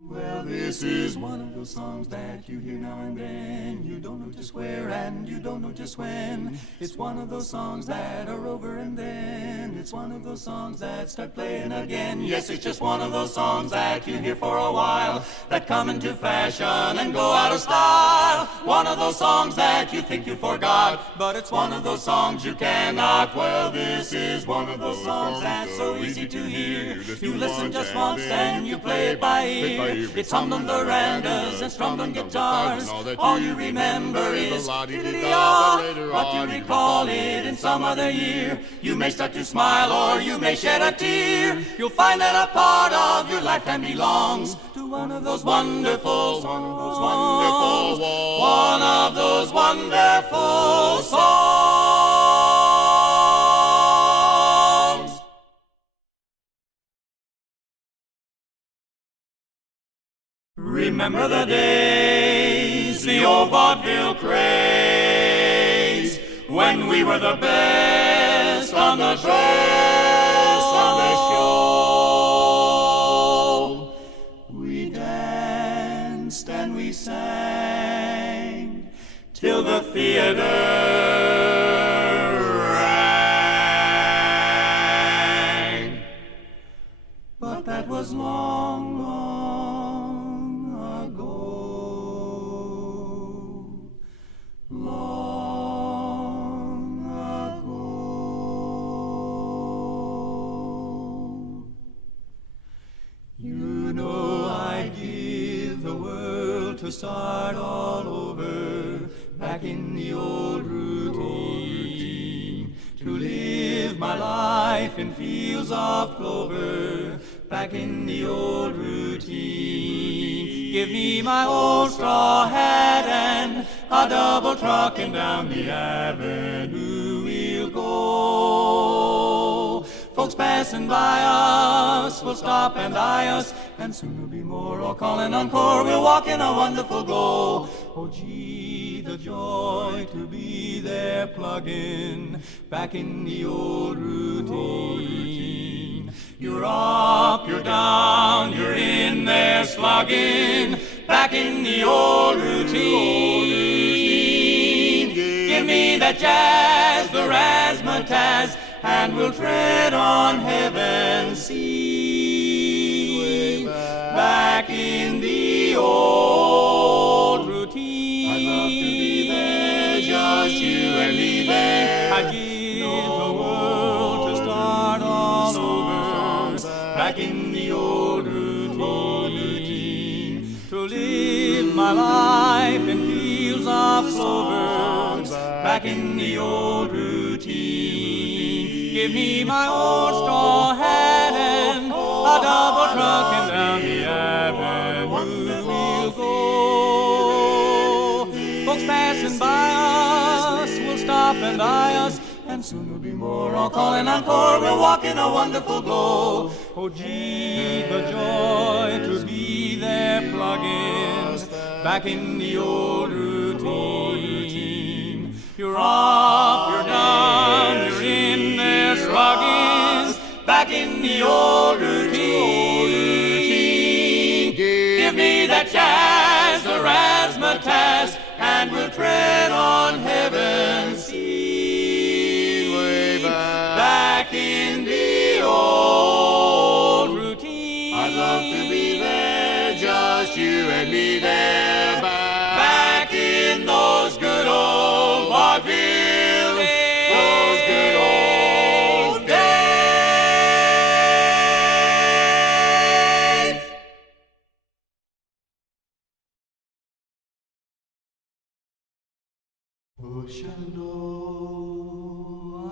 Well, this is one of those songs that you hear now and then. You don't know just where and you don't know just when. It's one of those songs that are over and then. It's one of those songs that start playing again. Yes, it's just one of those songs that you hear for a while, that come into fashion and go out of style. One of those songs that you think you forgot, but it's one of those songs you cannot. Well, this is one of those songs that's so easy to hear. You listen just once and you play it by ear. It's hummed on verandas and strummed on guitars. All you remember is diddly-ah, but you recall it in some other year. You may start to smile or you may shed a tear. You'll find that a part of your lifetime belongs to one of those wonderful, one of those wonderful, one of those wonderful songs. Remember the days, the old vaudeville craze, when we were the best on the show, We danced and we sang till the theater rang. But that was long, long ago. Long ago. You know I'd give the world to start all over, back in the old routine, to live my life in fields of clover, back in the old routine. Give me my old straw hat and a double truckin' down the avenue we'll go. Folks passing by us will stop and eye us, and soon there'll be more all calling encore. We'll walk in a wonderful glow. Oh gee, the joy to be there plugging back in the old routine. You're up, you're down, you're in there slugging back in the old routine. Give me that jazz, the razzmatazz, and we'll tread on heaven's sea. Back in the old routine. I'd love to be there, just you and me there. I'd give the world to start all over, back in the old routine, to live my life in fields of clover, back in the old routine. Give me my old straw hat and a double truck, and down the avenue we'll go. Folks passing by us will stop and eye us, and soon there'll be more all calling encore. We'll walk in a wonderful glow. Oh gee, the joy to be there plugging back in the old routine. You're up, you're down, you're in there slugging back in the old routine. Give me that jazz, the razzmatazz, and we'll tread on heaven's sea. Way back in the old routine. I'd love to be there, just you and me there. Back in those good old vaudeville days. Those good old days. Oh, Shenandoah,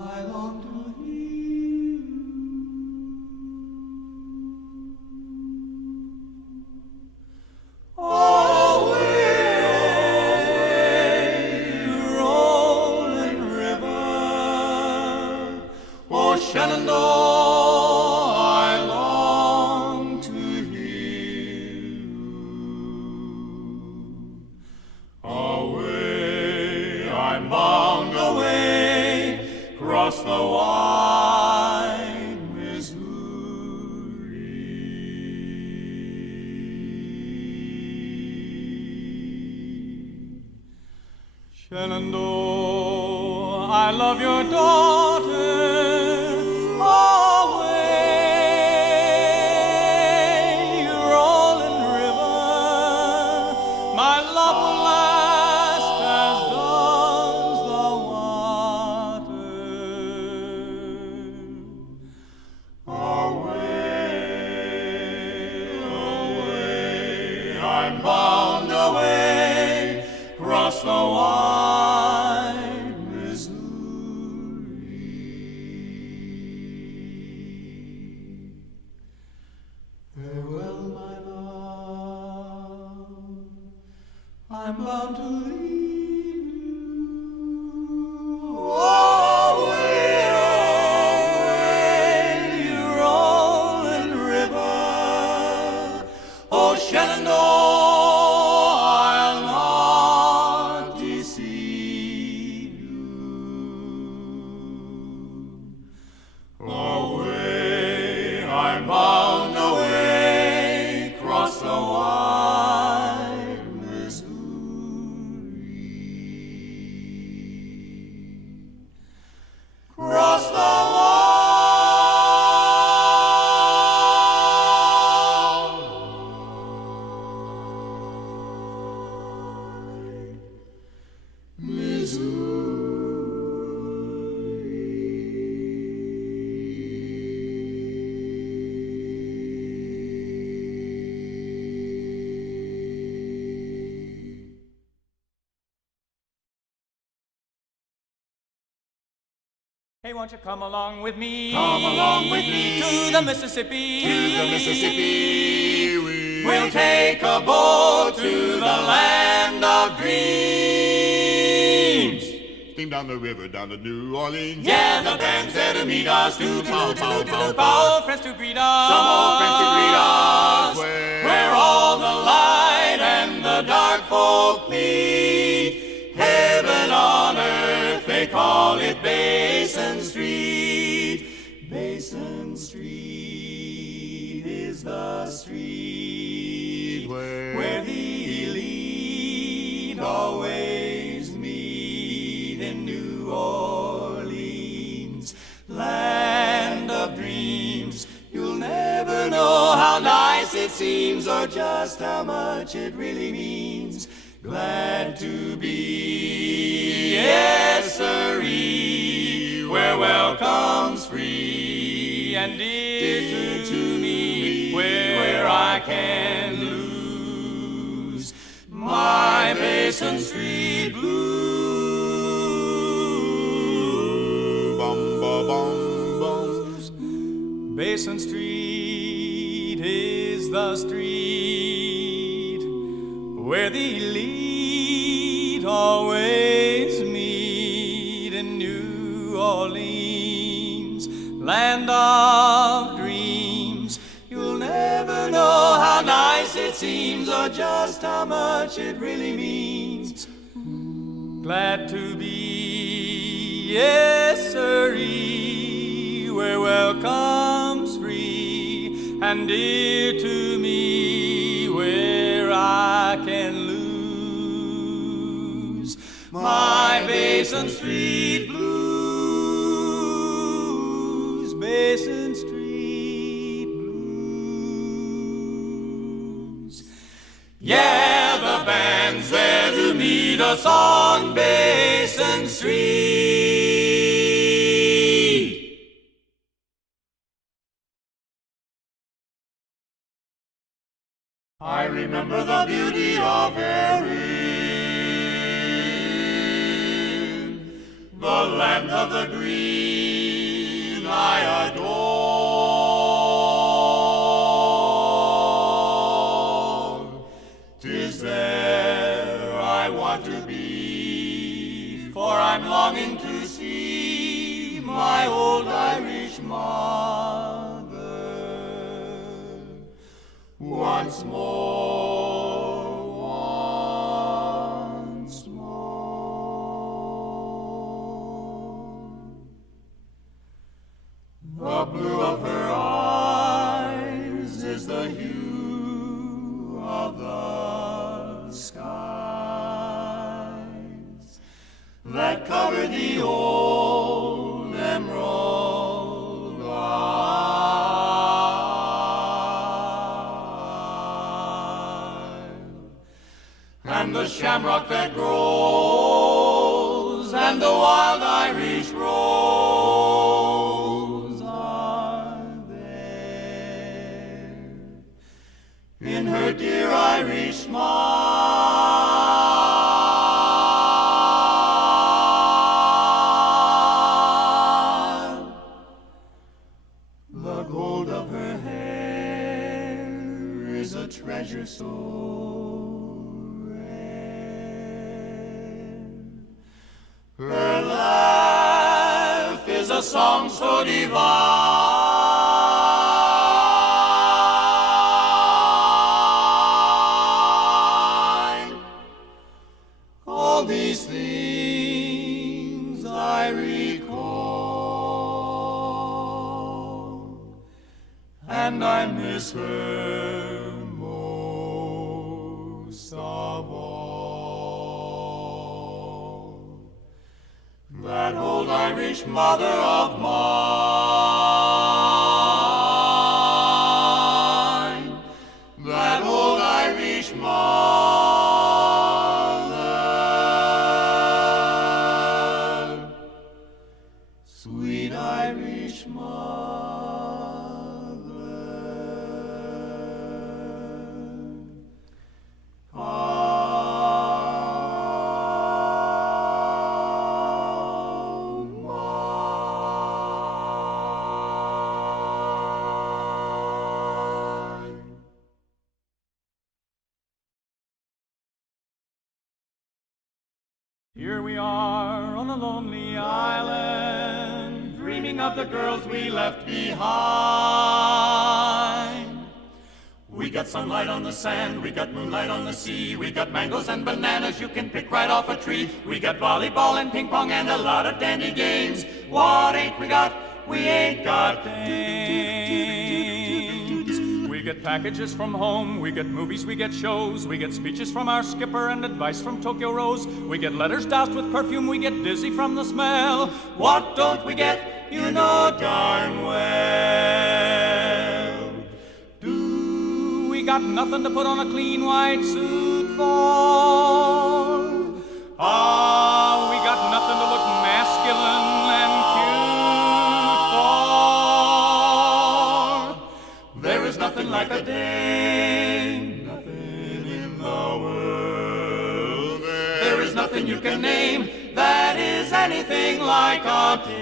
I long to hear you. Away, rolling river. Oh, Shenandoah, I long to hear you. Away, I'm bound away. Shenandoah, I love your daughter away, rolling river. My love will last as does the water. Away, I'm bound away, across the wide Missouri. Farewell, my love, I'm bound to leave you. Away, away, rolling river. Oh, Shenandoah, I'll not deceive you. Away, I'm bound away, across the wide Missouri. Cross the wide Missouri. Hey, won't you come along with me? Come along with me to the Mississippi. to the Mississippi. We'll take a boat to the land of dreams. Steam down the river, down to New Orleans. Yeah, the band's there to meet us. Old friends to greet us. Some old friends to greet us. Where all the light and the dark folk meet. Heaven on earth, they call it Basin Street. Basin Street is the street where the elite always meet in New Orleans, land of dreams. You'll never know how nice it seems or just how much it really means. Glad to be, yes, sirree, where welcome's free, and dear to me, where I can lose my Basin Street blues. Bum, ba, bum, bum. Basin Street is the street where the elite always meet in New Orleans, land of dreams. You'll never know how nice it seems or just how much it really means. Glad to be, yes, sirree, where welcome's free, and dear to me, where I can lose my Basin Street blues. Basin Street blues. Yeah, the band's there to meet us on Basin Street. I remember the beauty of Erin, the land of the green I adore. 'Tis there I want to be, for I'm longing to see my old Irish mother once more, once more. The blue of her eyes is the hue of the skies, and the shamrock that grows, and the wild Irish rose are there in her dear Irish smile. The gold of her hair is a treasure so rare. Her laugh is a song so divine. All these things I recall, and I miss her most of all. That old Irish mother of mine, that old Irish mother, sweet Irish mother. Here we are on a lonely island, dreaming of the girls we left behind. We got sunlight on the sand, we got moonlight on the sea, we got mangoes and bananas you can pick right off a tree. We got volleyball and ping pong and a lot of dandy games. What ain't we got? We ain't got things. We get packages from home, we get movies, we get shows, we get speeches from our skipper and advice from Tokyo Rose. We get letters doused with perfume, we get dizzy from the smell. What don't we get? You know darn well. Do we got nothing to put on a clean white suit for? Ah, we got nothing to look masculine and cute for. There is nothing like a dame, nothing in the world. There is nothing you can name that is anything like a dame.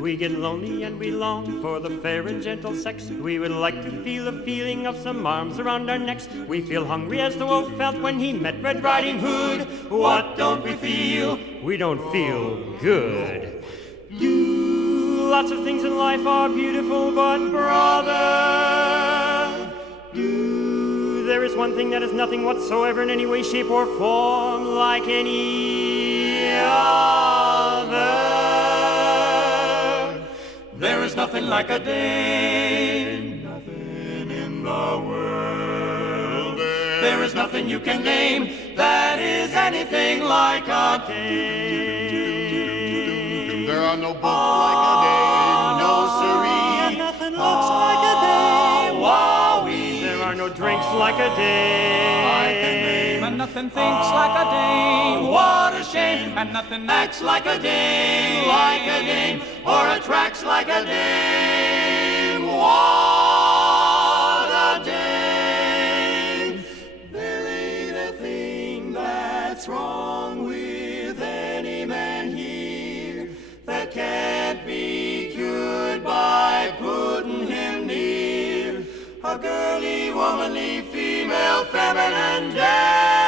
We get lonely and we long for the fair and gentle sex. We would like to feel the feeling of some arms around our necks. We feel hungry as the wolf felt when he met Red Riding Hood. What don't we feel? We don't feel good. Lots of things in life are beautiful, but brother, there is one thing that is nothing whatsoever in any way, shape, or form like any other. There is nothing like a dame, nothing in the world. There is nothing you can name that is anything like a dame. There are no books like a dame, no siree. And nothing looks like a dame. Wowee. There are no drinks like a dame. And nothing thinks like a dame. What a shame. And nothing acts like a dame, or attracts like a dame. What a dame. There ain't a thing that's wrong with any man here that can't be cured by putting him near a girly, womanly, female, feminine dame.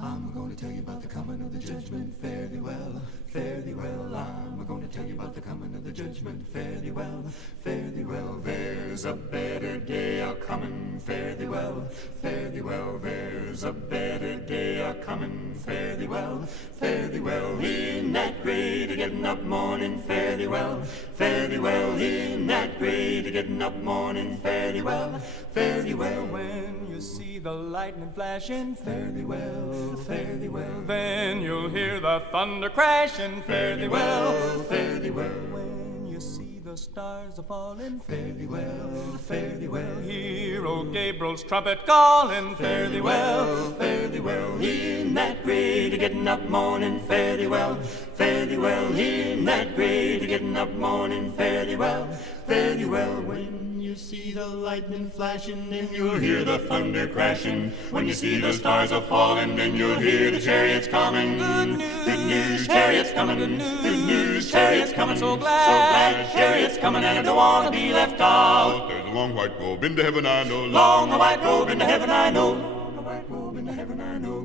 I'm going to tell you about the coming of the judgment. Fare thee well, fare thee well. I'm going to tell you about the coming of the judgment. Fare thee well, fare thee well. There's a better day a coming. Fare thee well, fare thee well. There's a better day a coming. Fare thee well, fare thee well. In that great getting up morning. Fare thee well, fare thee well. In that great getting up morning. Fare thee well, fare thee well. When you you see the lightning flashing, fare thee well, fare thee well. Then you'll hear the thunder crashing, fare thee well, fare thee well. When you see the stars a-falling, fare thee well, fare thee well. Hear old Gabriel's trumpet calling, fare thee well, fare thee well. In that great getting up morning, fare thee well, fare thee well. In that great getting up morning, fare thee well, fare thee well. When you see the lightning flashing, then you'll hear the thunder crashing. When you see the stars a-falling, then you'll hear the chariots coming. Good news, chariots coming. Good news, chariots coming. So glad chariots coming, and I don't want to be left out. There's a long white robe into heaven, I know. Long white robe into heaven, I know. Long white robe into heaven, I know.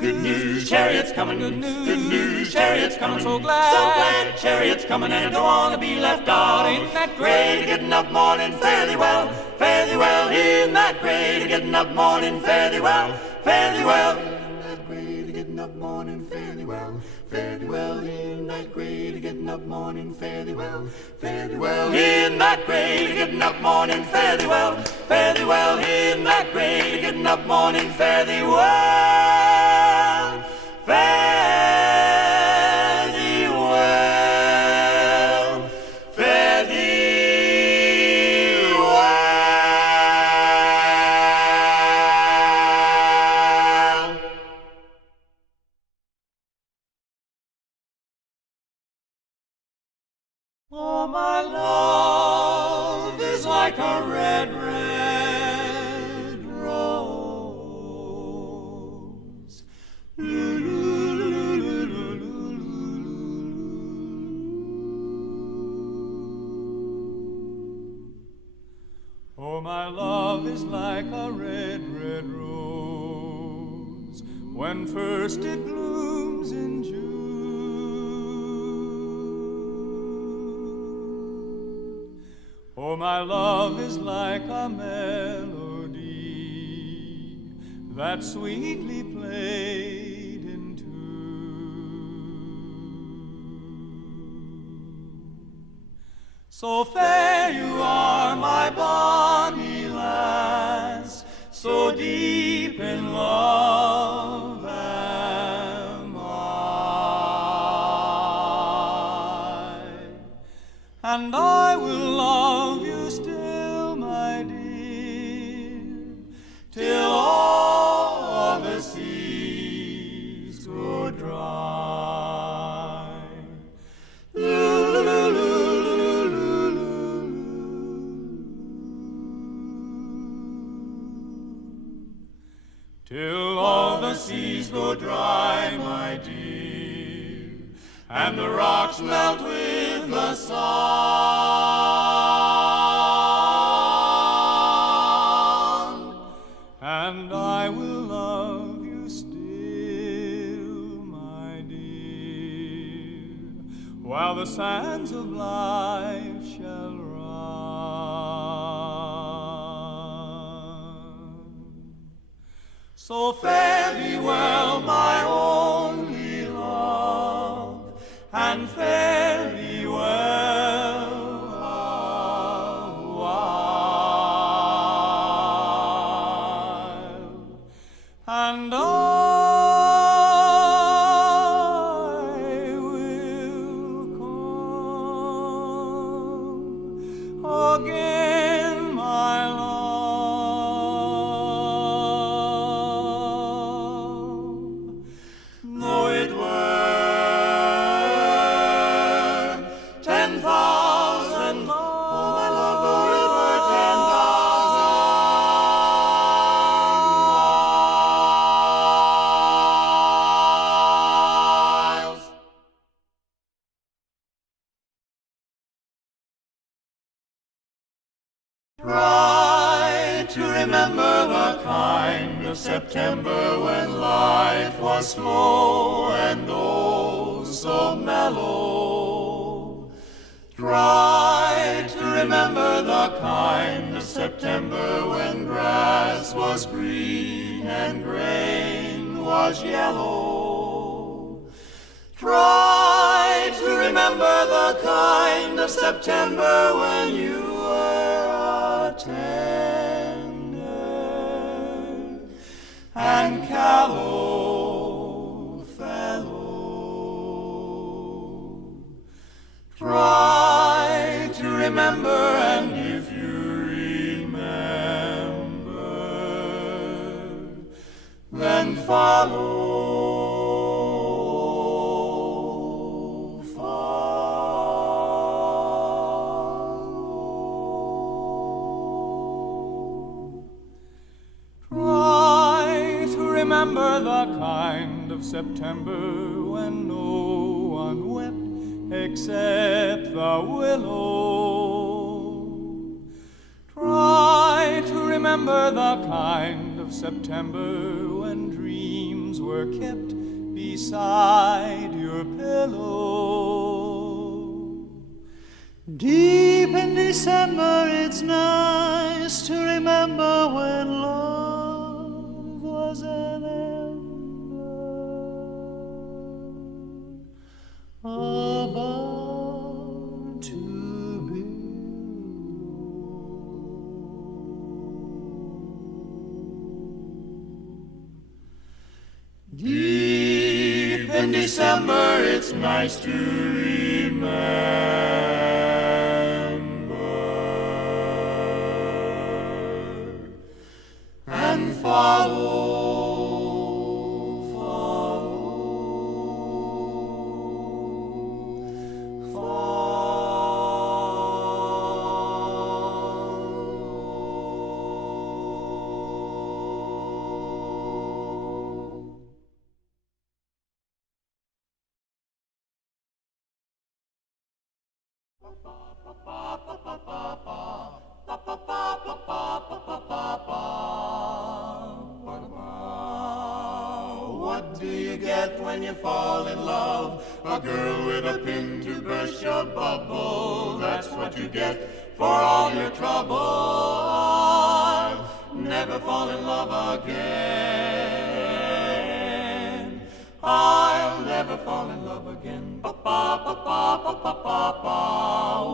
Good news, chariots coming. Good news, chariots coming. So glad chariots coming, and I don't want to be left out. Ain't that great getting up morning, fare thee well, fare thee well. In that great getting up morning, fare thee well, fare thee well. In that great getting up morning, fare thee well, fare thee well. In that great getting up morning, fare thee well, fare thee well. In that great getting up morning, fare thee well, fare thee well. In that great getting up morning, fare thee well, fare thee well, fare thee well. Oh, my love is like a red, red rose. Oh, my love is like a red, red rose when first it blooms in June. Oh, my love is like a melody that sweetly played in tune. So fair you are, my bonny lass, so deep in love am I, and I will love you still, my dear, till all the seas go dry. Till all the seas go dry, my dear, and the rocks melt with the sun, and I will love you still, my dear, while the sands of life shall run. So fare thee well, my only love, and fare thee well a while, and I will come again, my love, though it were 10,000 miles. Oh, my love, though it were 10,000 miles. Try to remember the kind of September when life was slow and oh so mellow. Try to remember the kind of September when grass was green and grain was yellow. Try to remember the kind of September when you were a tender and callow fellow. Try to remember, and if you remember, then follow. Remember the kind of September when no one wept except the willow. Try to remember the kind of September when dreams were kept beside your pillow. Deep in December, it's nice to remember when love was an about to be. Deep in December, it's nice to remember and follow. What do you get when you fall in love? A girl with a pin to burst your bubble. That's what you get for all your trouble. Never fall in love again. I'll never fall in love again.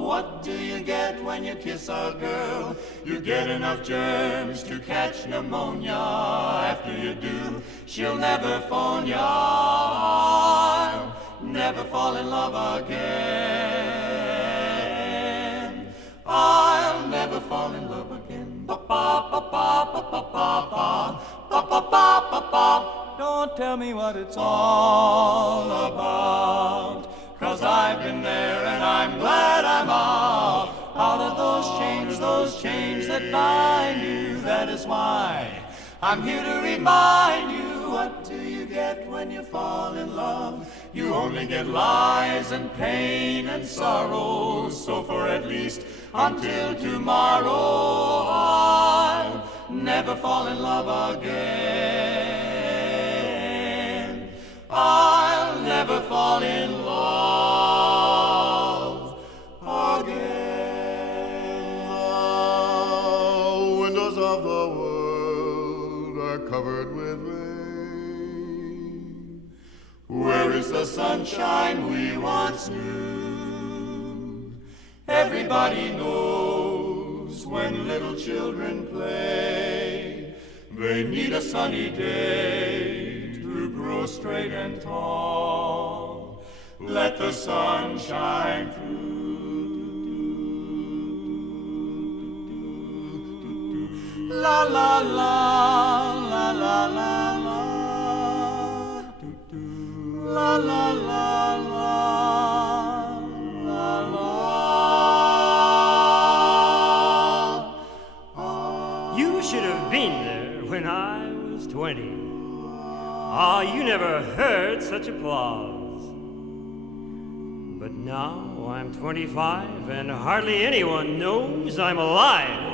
What do you get when you kiss a girl? You get enough germs to catch pneumonia. After you do, she'll never phone ya. I'll never fall in love again. I'll never fall in love again. Don't tell me what it's all about, 'cause I've been there and I'm glad I'm out of those chains that bind you. That is why I'm here to remind you. What do you get when you fall in love? You only get lies and pain and sorrow. So for at least until tomorrow, I'll never fall in love again. I'll never fall in love again. The windows of the world are covered with rain. Where is the sunshine we once knew? Everybody knows when little children play, they need a sunny day to grow straight and tall. Let the sun shine through. La la la la la la la. La la la la la la. You should have been there when I was 20. Ah, you never heard such applause. But now I'm 25 and hardly anyone knows I'm alive.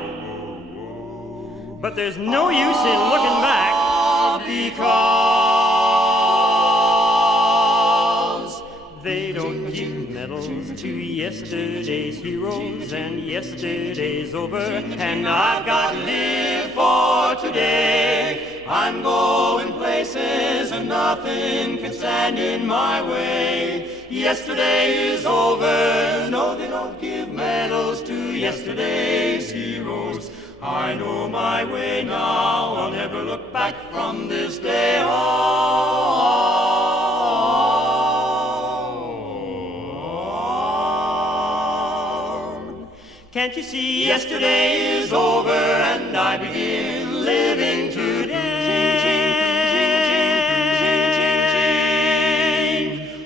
But there's no use in looking back, because they don't give medals to yesterday's heroes, and yesterday's over, and I've got to live for today. I'm going places and nothing can stand in my way. Yesterday is over. No, they don't give medals to yesterday's heroes. I know my way now. I'll never look look back from this day on. Can't you see Yesterday is over and I begin living today.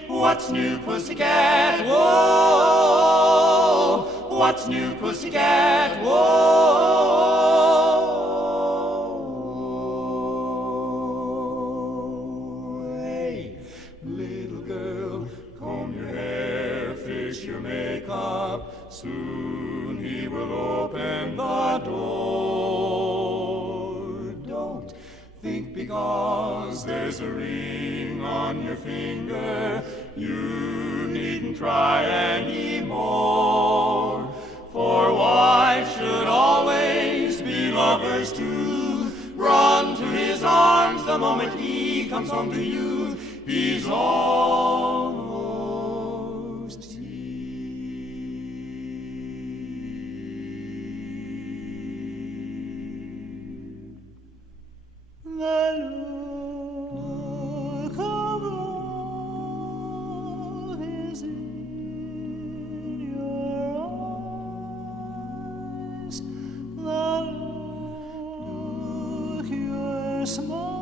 What's new, pussycat? Whoa! What's new, pussycat? Whoa! Hey, little girl, comb your hair, fix your makeup. Soon he will open the door. Don't think because there's a ring on your finger, you needn't try anymore. For wives should always be lovers too. Run to his arms the moment he comes home to you. He's almost here. The look of love is in your eyes. The look your smile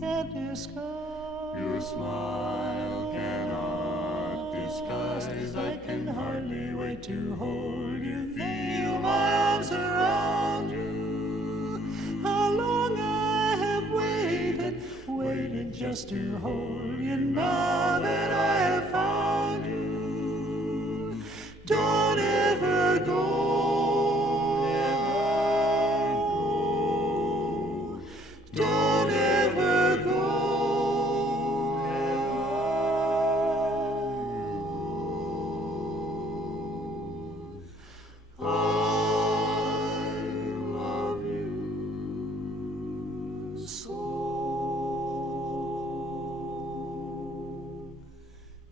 can't disguise. Your smile cannot disguise. I can hardly wait to hold you, feel my arms around you. How long I have waited, waited just to hold you. Now that I have found you, don't ever go, don't ever go.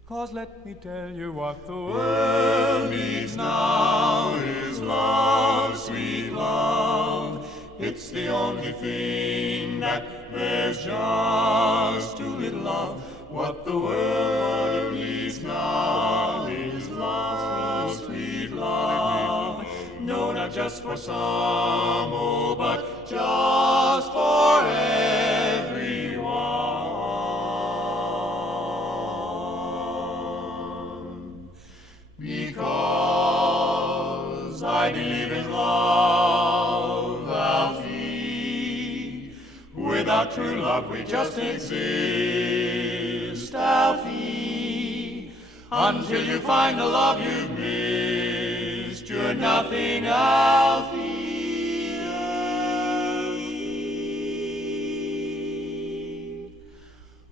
Cause let me tell you what the world needs now is love, sweet love. It's the only thing that there's just too little of. What the world needs now is love, sweet love. No, not just for some, oh, but just for everyone. Because I believe in love, Alfie. Without true love we just exist, Alfie. Until you find the love you've missed, you're nothing, Alfie.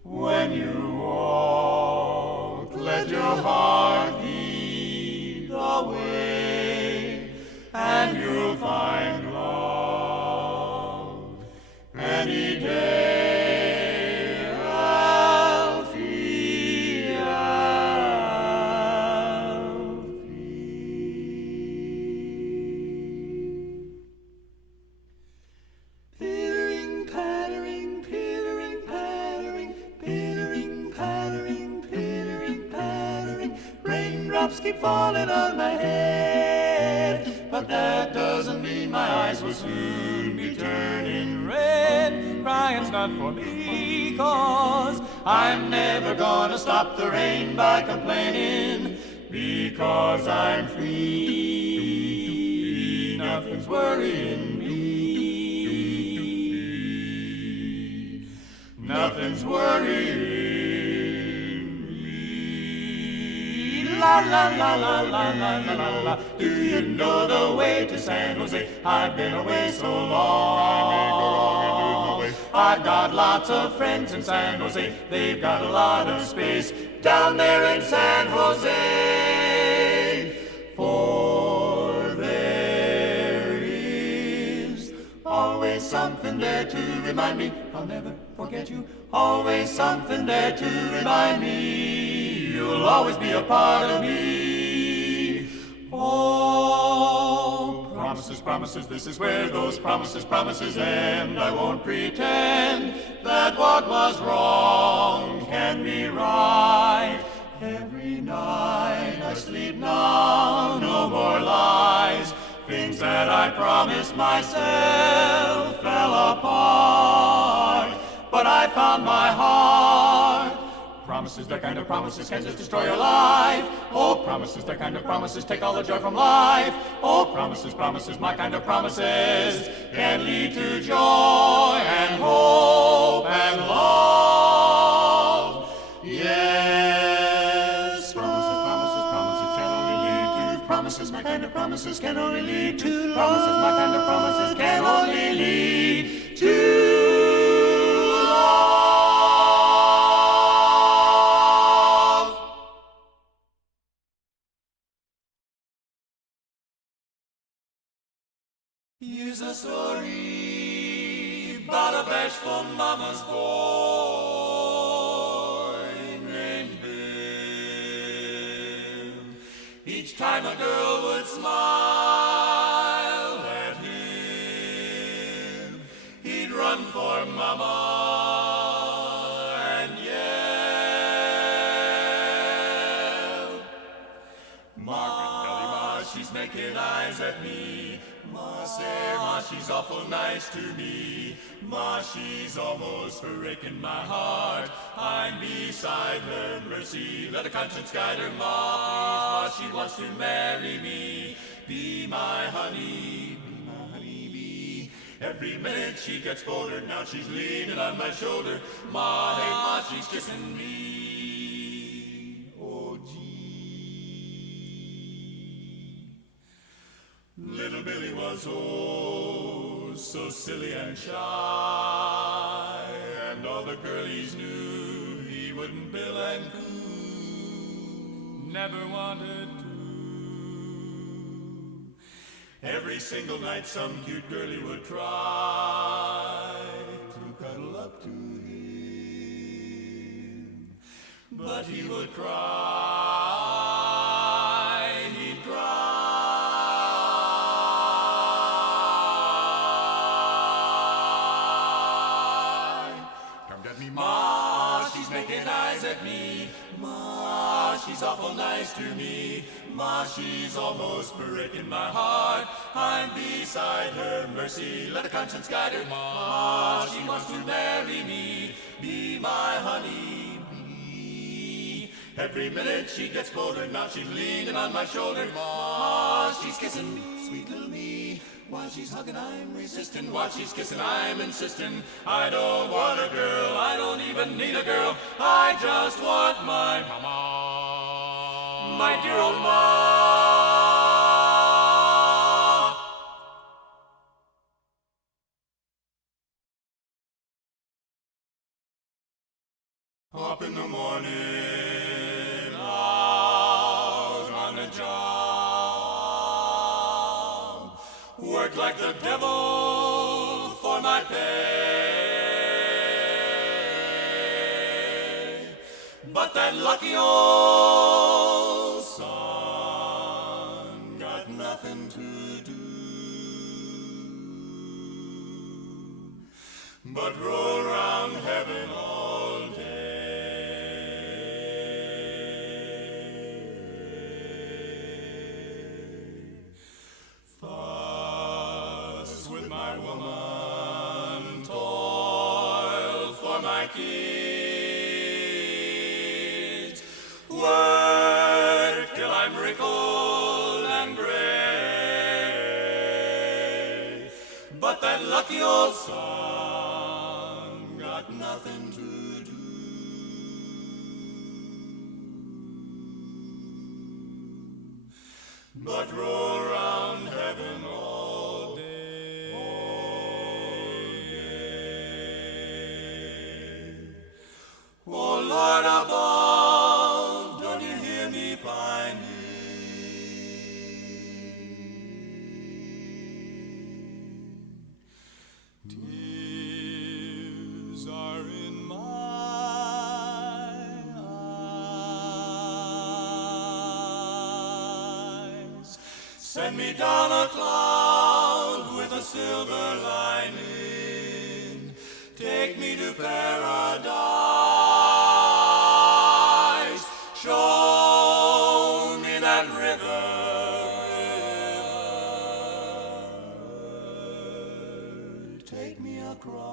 When you walk, let your heart lead the way, and you'll find love any day, Alfie, Alfie. Pittering, pattering, pittering, pattering, pittering, pattering, pittering, pattering. Raindrops keep falling on my head, but that doesn't mean my eyes will soon be turning red. Crying's not for me, 'cause I'm never gonna stop the rain by complaining, because I'm free. Nothing's worrying me. Nothing's worrying me. La la la la la la la la la. Do you know the way to San Jose? I've been away so long. I've got lots of friends in San Jose. They've got a lot of space down there in San Jose. For there is always something there to remind me I'll never forget you. Always something there to remind me you'll always be a part of me. Oh, promises promises, this is where those promises end. I won't pretend that what was wrong can be right. Every night I sleep now, no more lies. Things that I promised myself fell apart, but I found my heart. Promises, that kind of promises can just destroy your life. Oh, promises, that kind of promises take all the joy from life. Oh, promises, my kind of promises can lead to joy and hope and love. Yes, promises can only lead to promises, my kind of promises can only lead to promises, my kind of promises can only lead to Here's a story about a bashful mama's boy named Bill. Each time a girl would smile at him, he'd run for mama and yell, "Ma, she's making eyes at me. Ma, say, Ma, she's awful nice to me. Ma, she's almost breaking my heart. I'm beside her, mercy, let a conscience guide her. Ma, please, Ma, she wants to marry me. Be my honey, bee. Every minute she gets bolder, now she's leaning on my shoulder. Ma, hey, Ma, she's kissing me. Oh, Little Billy was so silly and shy, and all the girlies knew he wouldn't bill and coo, never wanted to. Every single night some cute girlie would try to cuddle up to him, but he would cry, he'd cry. Ma, she's making eyes at me. Ma, she's awful nice to me. Ma, she's almost breaking my heart. I'm beside her, mercy, let a conscience guide her. Ma, she wants to marry me. Be my honey bee. Every minute she gets bolder, now she's leaning on my shoulder. Ma, she's kissing me, sweet little me. While she's hugging, I'm resisting. While she's kissing, I'm insisting. I don't want a girl, I don't even need a girl. I just want my mama, my dear old mama. Up in the morning, out on the job, work like the devil for my pay. But that lucky old son got nothing to do but roll around heaven all day. Fuss with my woman, toil for my kids, work till I'm wrinkled and gray. But that lucky old son got nothing to do but roll around heaven all day. Oh Lord above, don't you hear me pining? Tears are in my eyes. Send me down a cloud silver lining. Take me to paradise. Show me that river. Take me across.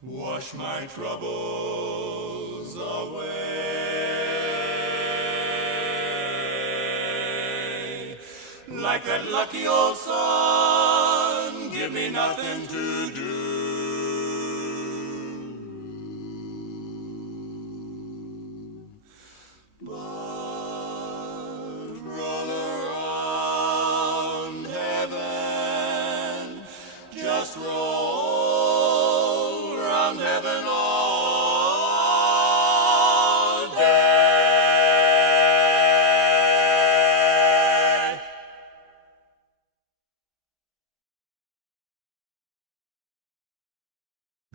Wash my troubles away. Like that lucky old sun, give me nothing to do but roll around heaven. Just roll around heaven all day.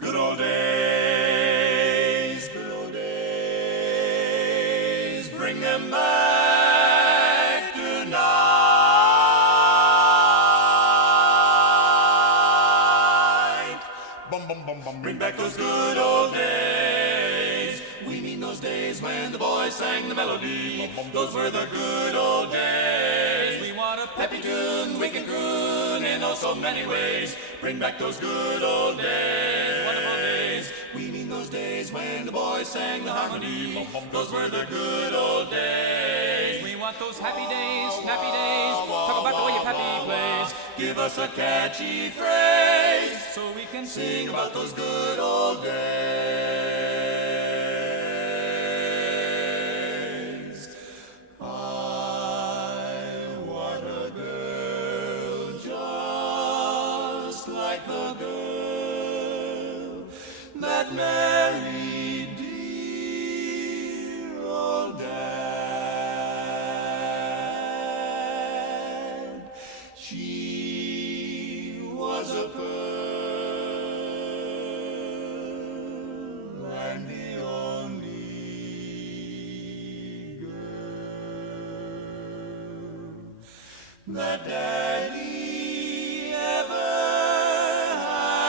Good old days, bring them back tonight. Bum, bum, bum, bum. Bring back those good old days. We mean those days when the boys sang the melody. Those were the good old days. We want a peppy tune we can croon in oh so many ways. Bring back those good old days, wonderful days. We mean those days when the boys sang the harmony. Those were the good old days. We want those happy days, snappy days. Talk about the way your pappy plays. Give us a catchy phrase So we can sing about those good old days. I want a girl just like the girl that married dear old dad. She was a pearl and the only girl that Daddy ever had.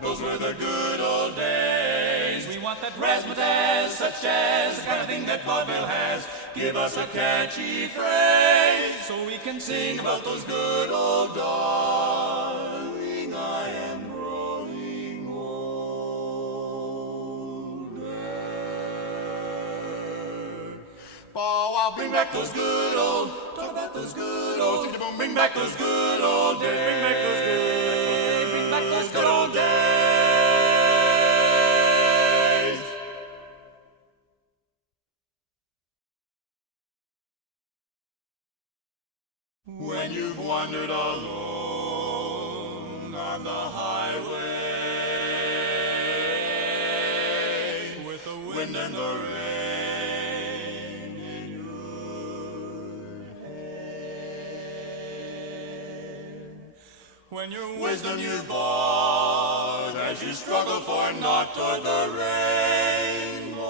Those were the good old days. We want that Razzmatazz, such as the kind of thing that vaudeville has. Give us a catchy phrase so we can sing about those good old darling. I am growing older. Oh, I'll bring back those good old. Talk about those good old. Bring back those good old days. Bring back those good. Bring back those good old days. When you've wandered alone on the highway with the wind and the rain in your hair, when your wisdom you've bought as you struggle for naught toward the rainbow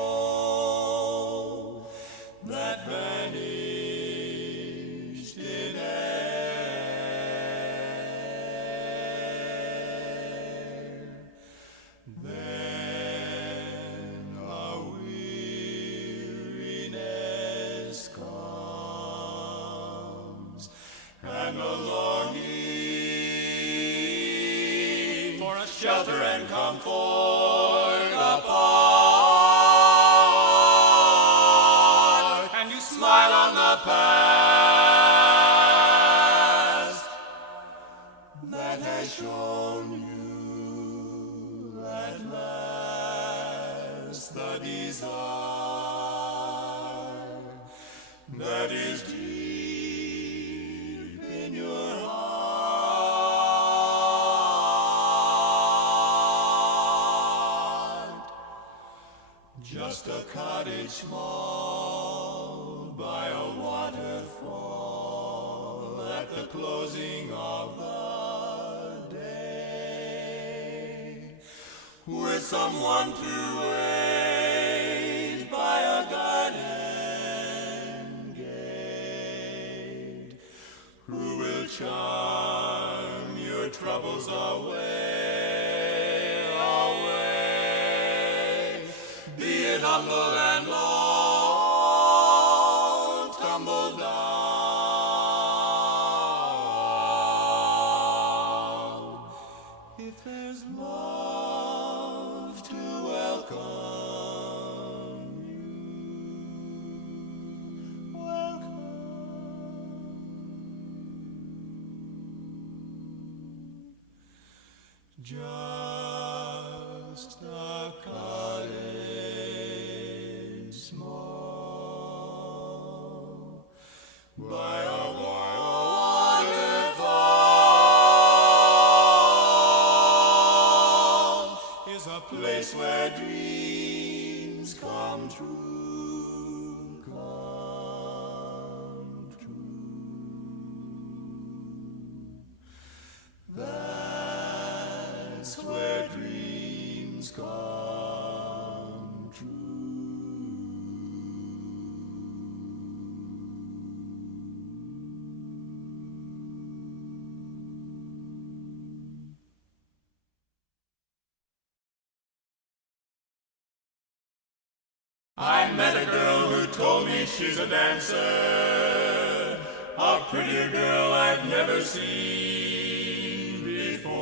that vanished in air, then a weariness comes and a longing for a shelter and comfort apart, and you smile on the past that has shown you at last the desire that is deep in your heart. Just a cottage small by a waterfall at the closing of the day, with someone to wait tumble and low, tumble down. If there's love to welcome you, welcome. Just a cottage small by a waterfall is a place where dreams come true, come true. That's where dreams come true. I met a girl who told me she's a dancer, a prettier girl I've never seen before.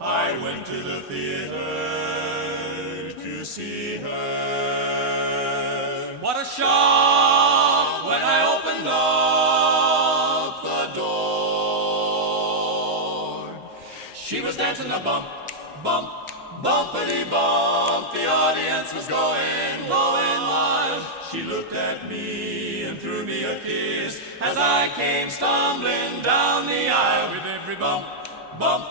I went to the theater to see her. What a shock when I opened up the door. She was dancing a bump, bump, bumpity bump. The audience was going wild. She looked at me and threw me a kiss as I came stumbling down the aisle. With every bump, bump,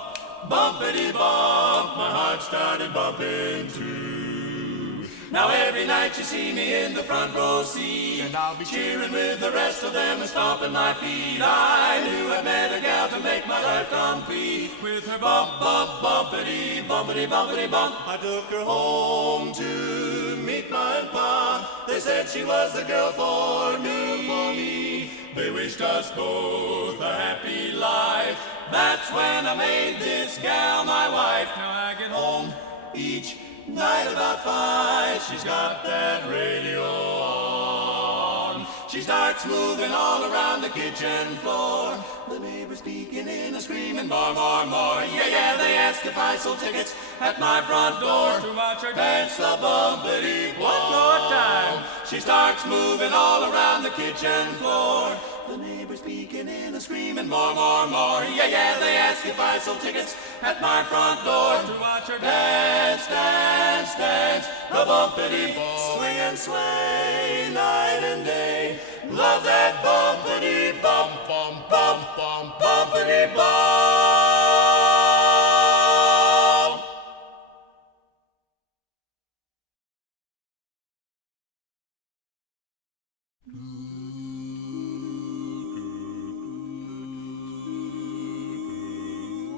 bumpity bump, my heart started bumping too. Now every night you see me in the front row seat, and I'll be cheering with the rest of them and stomping my feet. I knew I met a gal to make my life complete. With her bump, bump, bumpity, bumpity, bumpity bump, I took her home to meet my pa. They said she was the girl for me. They wished us both a happy life. That's when I made this gal my wife. Now I get home each night about 5. She's got that radio on. She starts moving all around the kitchen floor. The neighbors speaking in a screaming more, more, more. Yeah, yeah, they ask if I sold tickets at my front door to watch her dance the bumpity. One more time. She starts moving all around the kitchen floor. The neighbors speaking in a screaming more, more, more. Yeah, yeah, they ask if I sold tickets at my front door to watch her dance, dance, dance. The bumpity, swing and sway night and day. Love that bumpity, bump, bump, bump, bump, bumpity, bump.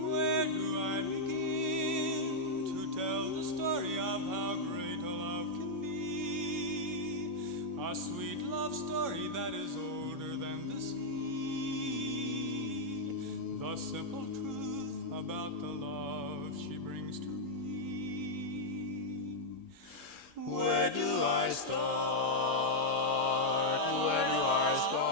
Where do I begin to tell the story of how great a love can be? A sweet love story that is older than the sea. The simple truth about the love she brings to me. Where do I start? Where do I start?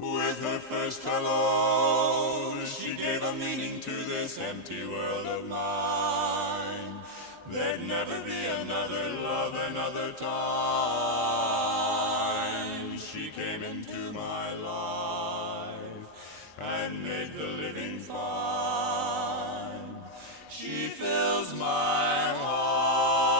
With her first hello, she gave a meaning to this empty world of mine. There'd never be another love, another time. She came into my life and made the living fine. She fills my heart.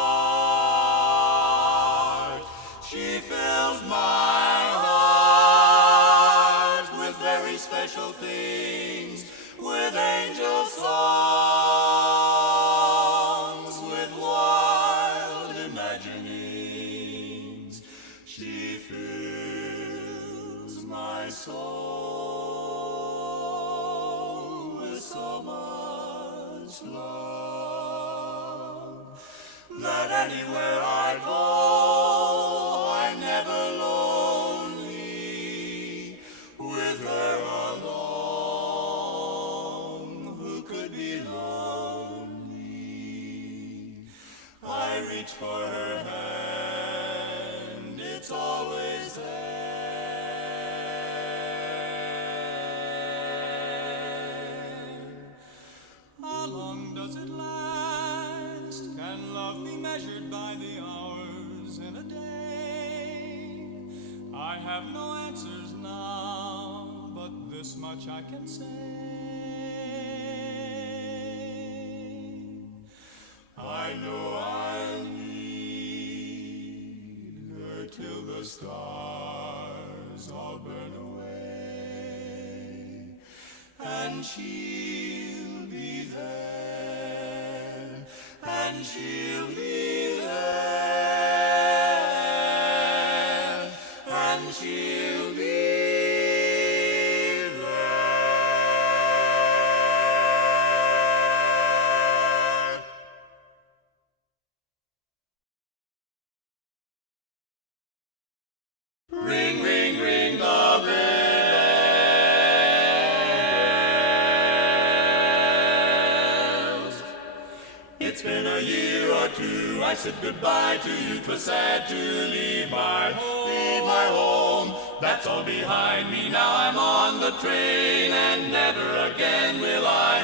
She fills my heart with very special things, with angel songs, with wild imaginings. She fills my soul with so much love that anywhere I go, I'm never lonely with her alone. reach for her hand, it's always there. How long does it last? Can love be measured by the hours in a day? I have no answers now, but this much I can say. I know I'll need her till the stars all burn away, and she'll be there, and she'll be there, and she'll be there. Ring, ring, ring the bells. It's been a year or two, I said goodbye to you. 'Twas sad to leave my home. That's all behind me, now I'm on the train, and never again will I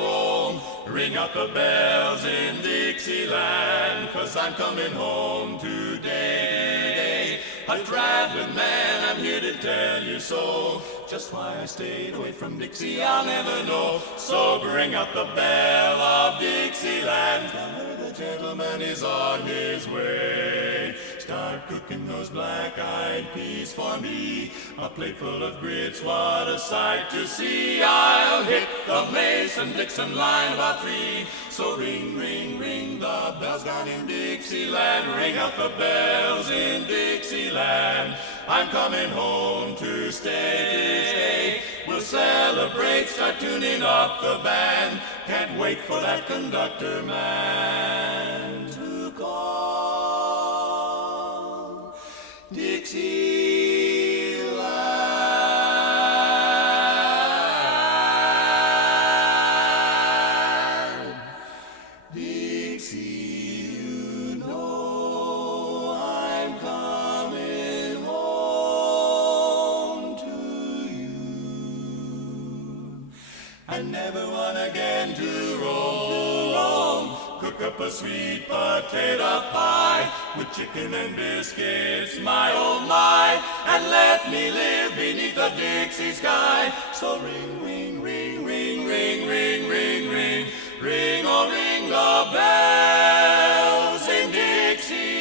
roam. Ring out the bells in Dixieland, 'cause I'm coming home today. A traveling man, I'm here to tell you so. Just why I stayed away from Dixie, I'll never know. So bring out the belle of Dixieland, tell her the gentleman is on his way. Start cooking those black-eyed peas for me, a plate full of grits, what a sight to see. I'll hit the Mason-Dixon line about 3. So ring, ring, ring the bells down in Dixieland. Ring out the bells in Dixieland. I'm coming home to stay. We'll celebrate, start tuning up the band. Can't wait for that conductor man to call Dixieland. Dixie, you know I'm coming home to you. I never want again to roam. Cook up a sweet potato pie with chicken and biscuits, my oh my, and let me live beneath the Dixie sky. So ring, ring, ring, ring, ring, ring, ring, ring, ring, oh ring the bells in Dixieland.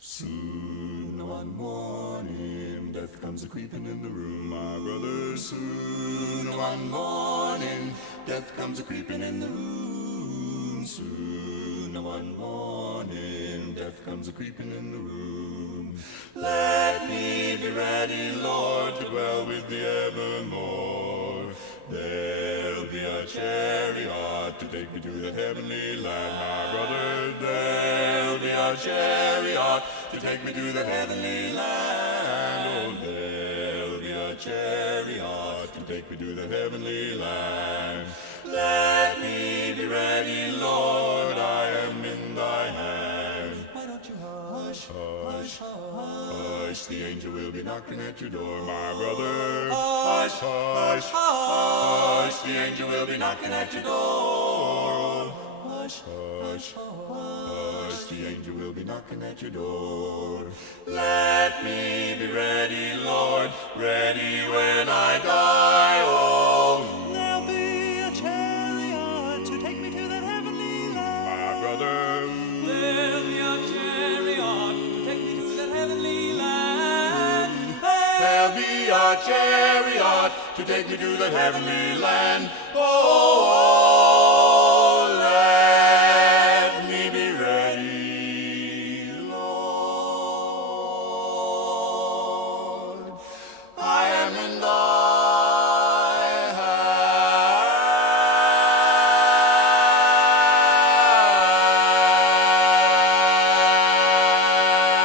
Soon one morning, death comes a-creeping in the room, my brother. Soon one morning, death comes a-creeping in the room. Soon one morning, death comes a-creeping in the room. Let me be ready, Lord, to dwell with thee evermore. There'll be a chariot to take me to that heavenly land, my brother. There'll be a chariot to take me to that heavenly land. Oh, there'll be a chariot to take me to that heavenly land. Let me be ready, Lord, I am in thy hand. Why don't you hush, hush, hush, the angel will be knocking at your door, my brother. Hush, hush, hush, the angel will be knocking at your door. Hush, hush, hush, the angel will be knocking at your door. Let me be ready, Lord, ready when I die. Oh, there'll be a chariot to take me to that heavenly land, my brother. There'll be a chariot to take me to that heavenly land. There'll be a chariot to take me to that heavenly land. Oh, let me be ready, Lord. I am in thy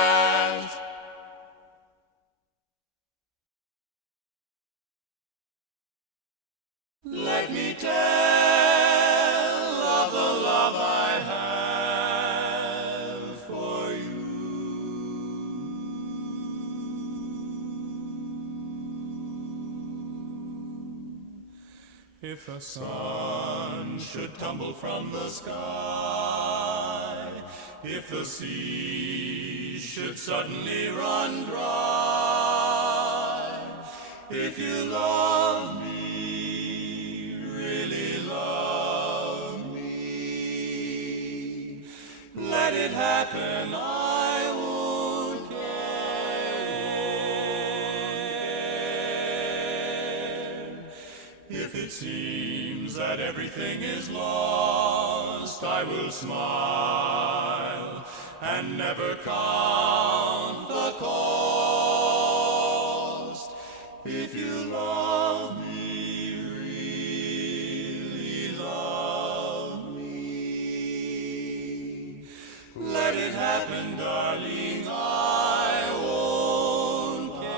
hands. If the sun should tumble from the sky, if the sea should suddenly run dry, if you love me, really love me, let it happen, I won't care. If it seems that everything is lost, I will smile and never count the cost. If you love me, really love me, let it happen, darling, I won't care.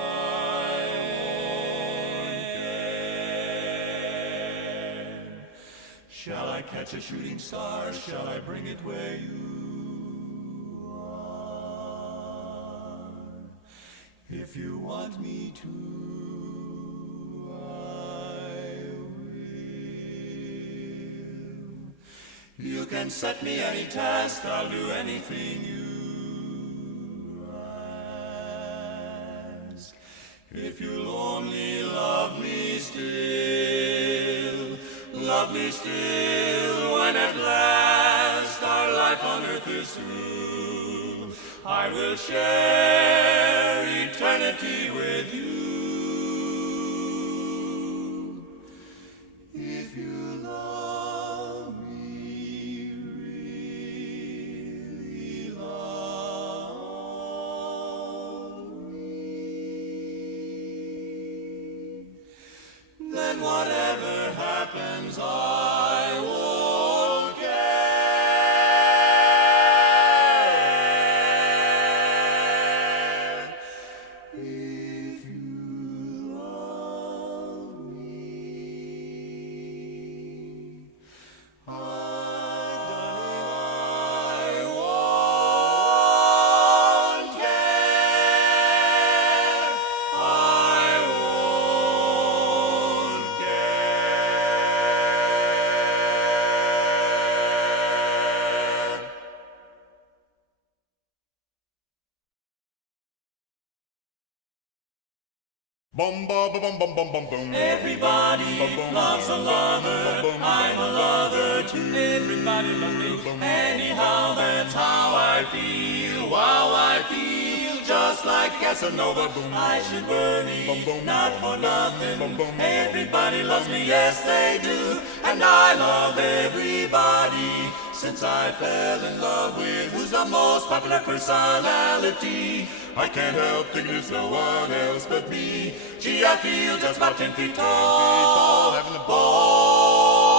Shall I catch a shooting star? Shall I bring it where you are? If you want me to, you can set me any task, I'll do anything you ask. If you'll only love me still, when at last our life on earth is through, I will share eternity with you. If you love me, really love me, then whatever happens, I won't care. If you love me, I won't care. I won't care. Bum ba ba bum bum bum bum bum. Everybody loves a lover. I'm a lover too. Everybody loves me. Anyhow, that's how I feel. Wow, I feel just like Casanova. I should worry, not for nothing. Everybody loves me, yes they do. And I love everybody. Since I fell in love with who's the most popular personality, I can't help thinking there's no one else but me. Gee, I feel just about 10 feet tall, having a ball.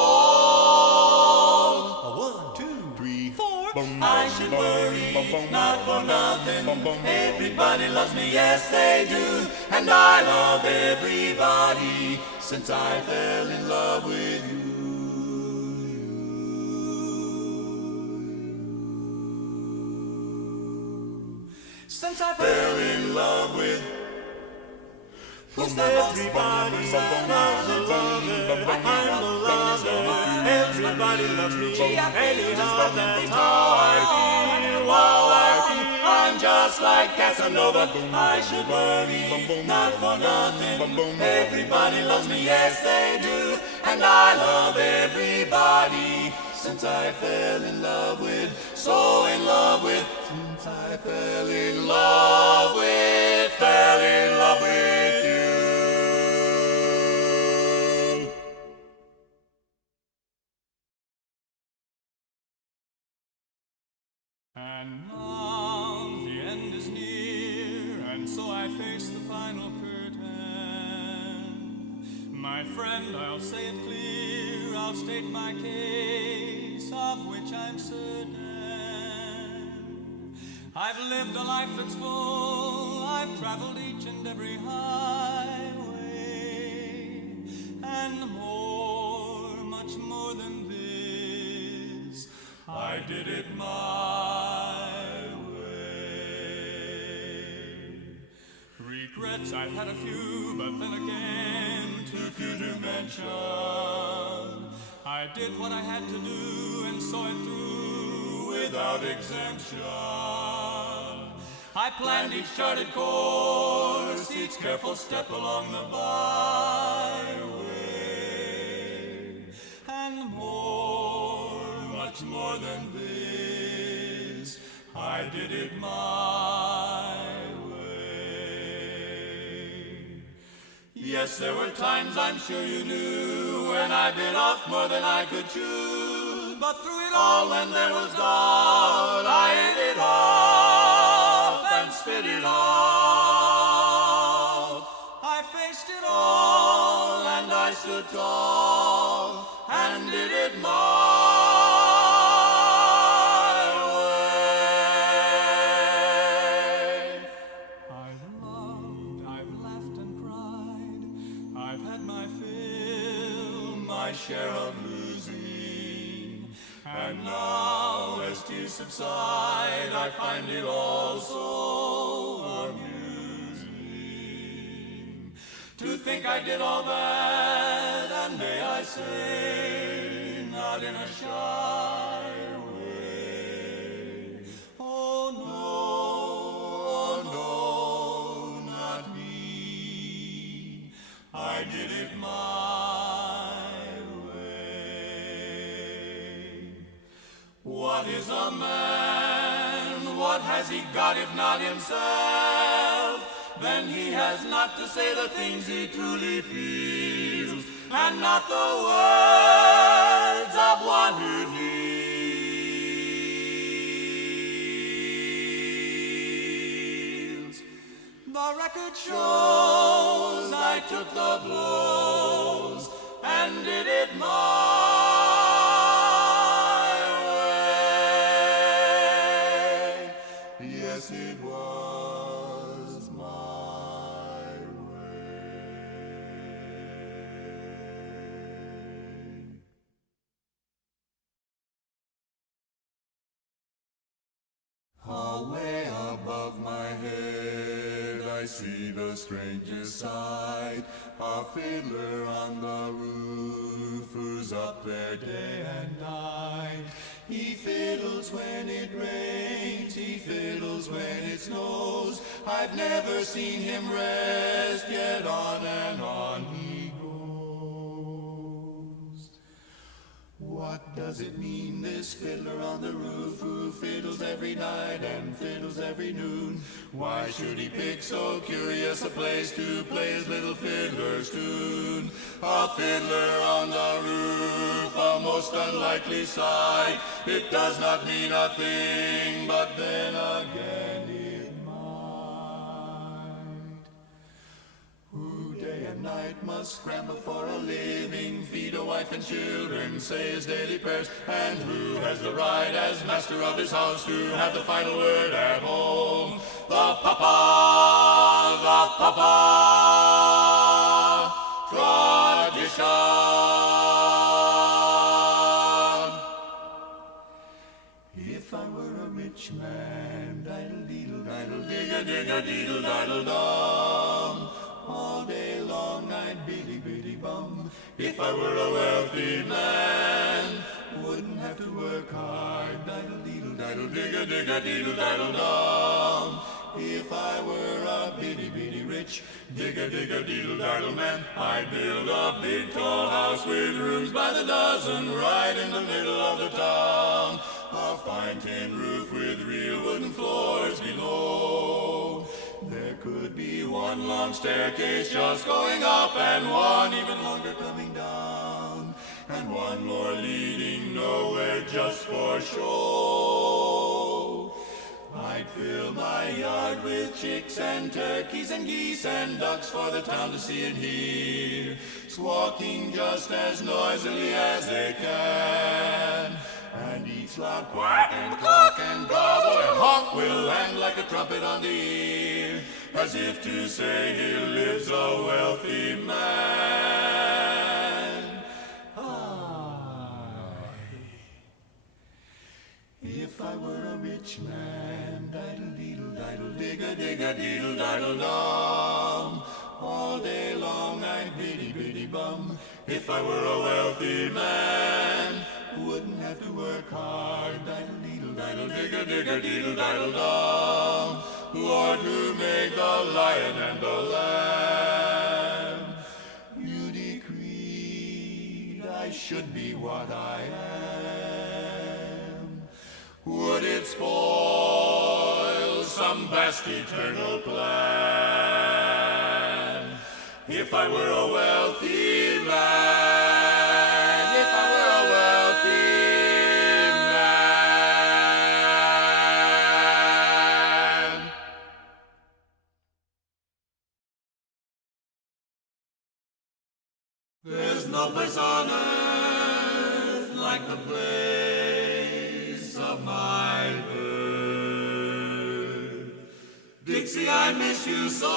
1, 2, 3, 4. I should worry, not for nothing. Everybody loves me, yes they do. And I love everybody since I fell in love with you. Since I fell in love with everybody's a lover. I'm a lover. Everybody loves me. Anyhow, that's how I feel. Wow, I feel. I'm just like Casanova. I should worry, not for nothing. Everybody loves me, yes they do. And I love everybody since I fell in love with, so in love with. Since I fell in love with you. And now the end is near, and so I face the final curtain. My friend, I'll say it clear, I'll state my case, of which I'm certain. I've lived a life that's full, I've traveled each and every highway, and more, much more than this, I did it my way. Regrets, I've had a few, but then again, too few to mention. I did what I had to do and saw it through without exemption. I planned each charted course, each careful step along the byway. And more, much more than this, I did it my way. Yes, there were times, I'm sure you knew, when I bit off more than I could chew. But through it all, when there was doubt, I ate it up and spit it out. I faced it all, and I stood tall, and did it my way. I've loved, I've laughed and cried, I've had my fill, my share of losing, and now as tears subside, I find it all so amusing to think I did all that, and may I say, not in a shy way. Oh no, not me. I did it my way. What is a man? What has he got if not himself? Then he has not to say the things he truly feels, and not the words of one who kneels. The record shows I took the blows and did it my way. Yes, it was my way. Away above my head I see the strangest sight, a fiddler on the roof who's up there day and night. He fiddles when it rains, he fiddles when it snows. I've never seen him rest, yet on and on he goes. What does it mean, this fiddler on the roof who fiddles every night and fiddles every noon? Why should he pick so curious a place to play his little fiddler's tune? A fiddler on the roof, a most unlikely sight. It does not mean a thing, but then again it might. Who day and night must scramble for a living, feed a wife and children, say his daily prayers, and who has the right as master of his house to have the final word at home? The Papa, tradition. If I were a rich man, diddle-deedle-diddle, dig-a-dig-a-deedle-diddle-dum, all day long I'd biddy-biddy-bum. If I were a wealthy man, wouldn't have to work hard, diddle-deedle-diddle, dig-a-dig-a-deedle-diddle-dum. If I were a bitty-bitty rich, dig-a-dig-a-deedle-diddle man, I'd build a big tall house with rooms by the dozen right in the middle of the town. A fine tin roof with real wooden floors below. There could be one long staircase just going up, and one even longer coming down, and one more leading nowhere just for show. I'd fill my yard with chicks and turkeys and geese and ducks for the town to see and hear, squawking just as noisily as they can. And each loud quack and cluck and gobble and honk will land like a trumpet on the ear, as if to say here lives a wealthy man. If I were a rich man, diddle-deedle-diddle, dig-a-dig-a-deedle-diddle-dum, all day long I'd biddy-biddy-bum. If I were a wealthy man, wouldn't have to work hard. Diddle-deedle, diddle-digger-digger-deedle-diddle-dong. Lord, who made the lion and the lamb? You decreed I should be what I am. Would it spoil some vast eternal plan? If I were a wealthy man, if I were a wealthy man. There's no place on earth like the place of my birth. Dixie, I miss you so.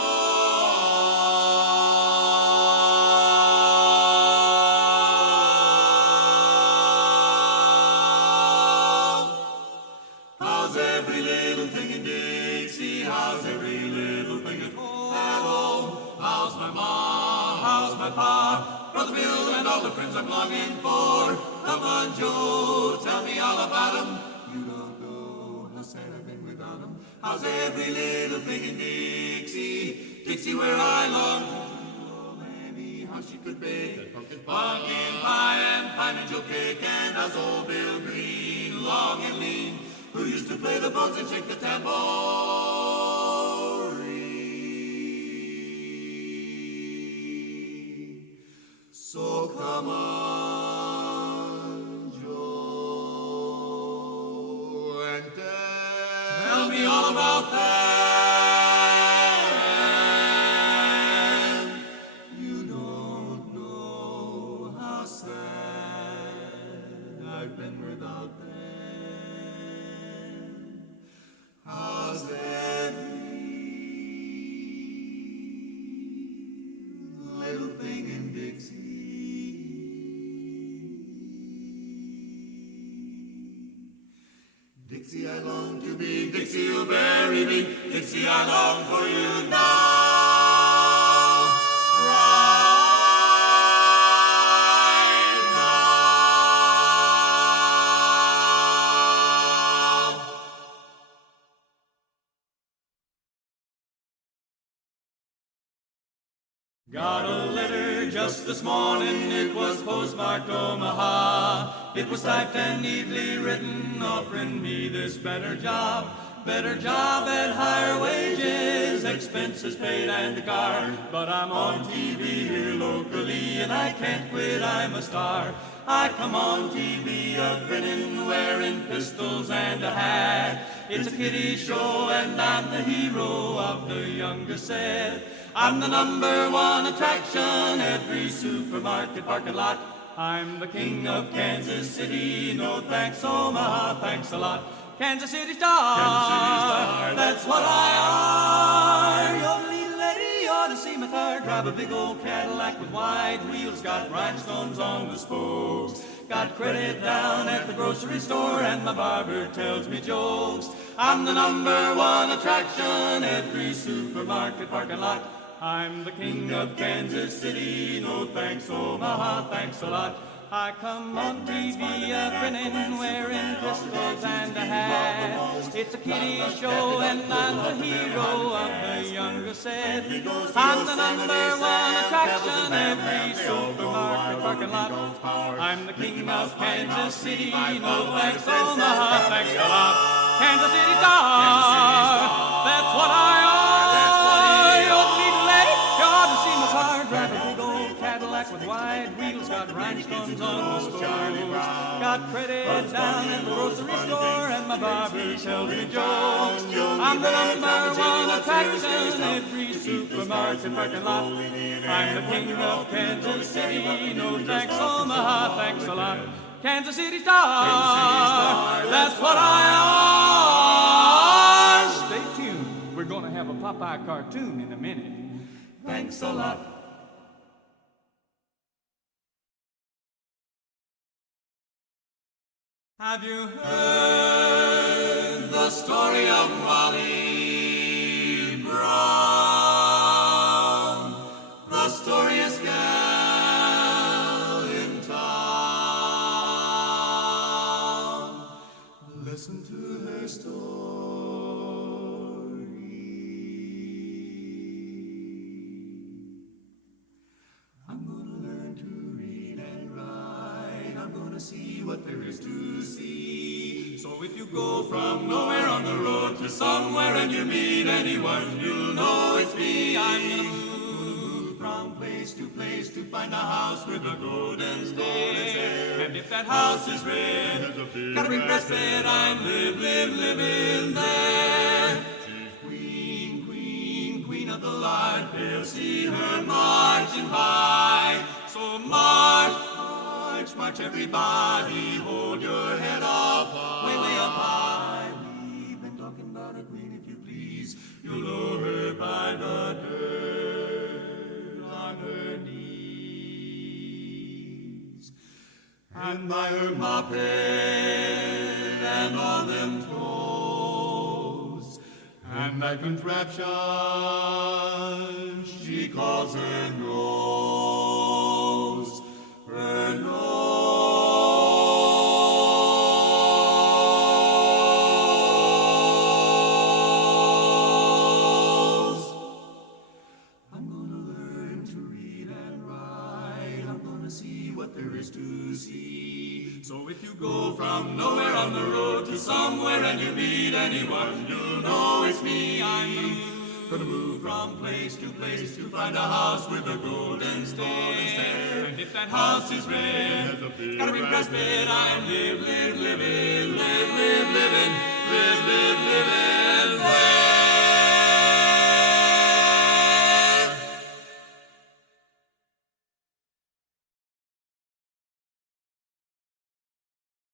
How's every little thing in Dixie? How's every little thing at home? How's my ma? How's my pa? Brother Bill and all the friends I'm longing for. Come on, Joe, tell me all about 'em. You don't know how sad I've been without 'em. How's every little thing in Dixie? Dixie, where I long to oh, maybe how she could bake a pumpkin pie and pine and Joe cake. And how's old Bill Green, long and lean, who used to play the bones and shake the tambourine. So come on, Joe, and tell me all about that. You don't know how sad I've been without them. How's every little thing in Dixie? Dixie, I long to be. Dixie, you bury me. Dixie, I long for you now. Right now. Got a letter just this morning, it was postmarked Omaha. It was typed and neatly written, offering me this better job at higher wages, expenses paid and a car. But I'm on TV here locally and I can't quit, I'm a star. I come on TV a grinning, wearing pistols and a hat. It's a kiddie show and I'm the hero of the younger set. I'm the #1 attraction, every supermarket parking lot. I'm the king of Kansas City, no thanks Omaha, thanks a lot. Kansas City star, that's what I are. Your little lady ought to see my car. Drive a big old Cadillac with wide wheels, got rhinestones on the spokes. Got credit down at the grocery store and my barber tells me jokes. I'm the #1 attraction, every supermarket parking lot. I'm the king of Kansas City, no thanks Omaha, thanks a lot. I come on TV grinning, wearing pistols and a hat. It's a kiddie show and I'm the hero of the younger set. I'm the #1 attraction, every supermarket parking lot. I'm the king of Kansas City, no thanks Omaha, thanks a lot. Kansas City star, that's what I are. Your little lady, you ought to see my car. Drive a big old Cadillac with wide wheels, got rhinestones on the spokes. Got credit down at the grocery store and my barber tells me jokes. I'm the #1 attraction, every supermarket parking lot. I'm the king of Kansas City, no thanks Omaha, thanks a lot. Kansas City star, that's what I are. Stay tuned, we're going to have a Popeye cartoon in a minute. Thanks a lot. Have you heard the story of Molly Brown? The story is gal go from nowhere on the road to somewhere and you meet anyone, you'll know it's me. I'm gonna move from place to find a house with a golden stair. And if that house is red, got a big brass bed, I'm living there. She's queen of the light, they'll see her marching by. So march everybody, hold your head up, way up high. We've been talking about a queen, if you please. You'll know her by the dirt on her knees, and by her moppet and all them toes, and that contraption she calls her nose. Her nose. I'm gonna learn to read and write. I'm gonna see what there is to see. So if you go from nowhere on the road to somewhere and you meet anyone, you'll know it's me. I'm gonna move from place to find a house with a golden stair. And if that house is red, it's got a big brass bed, I'm living there.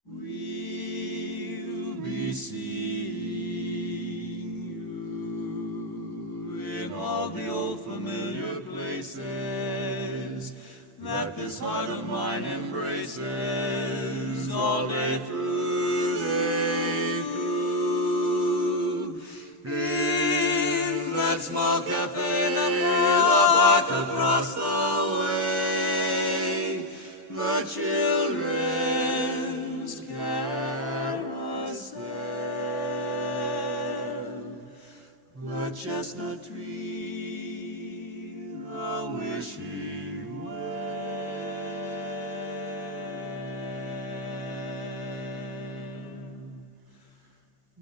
We'll be seeing you in all the old familiar places that this heart of mine embraces all day through, in that small cafe, the park across the way, the children's carousel, the chestnut tree, the wishing well.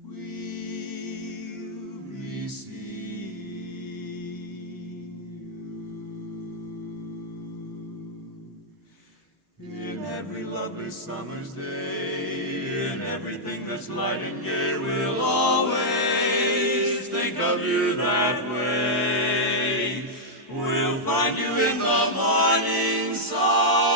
We'll be seeing you in every lovely summer's day, in everything that's light and gay. We'll always think of you that way. We'll find you in the morning sun.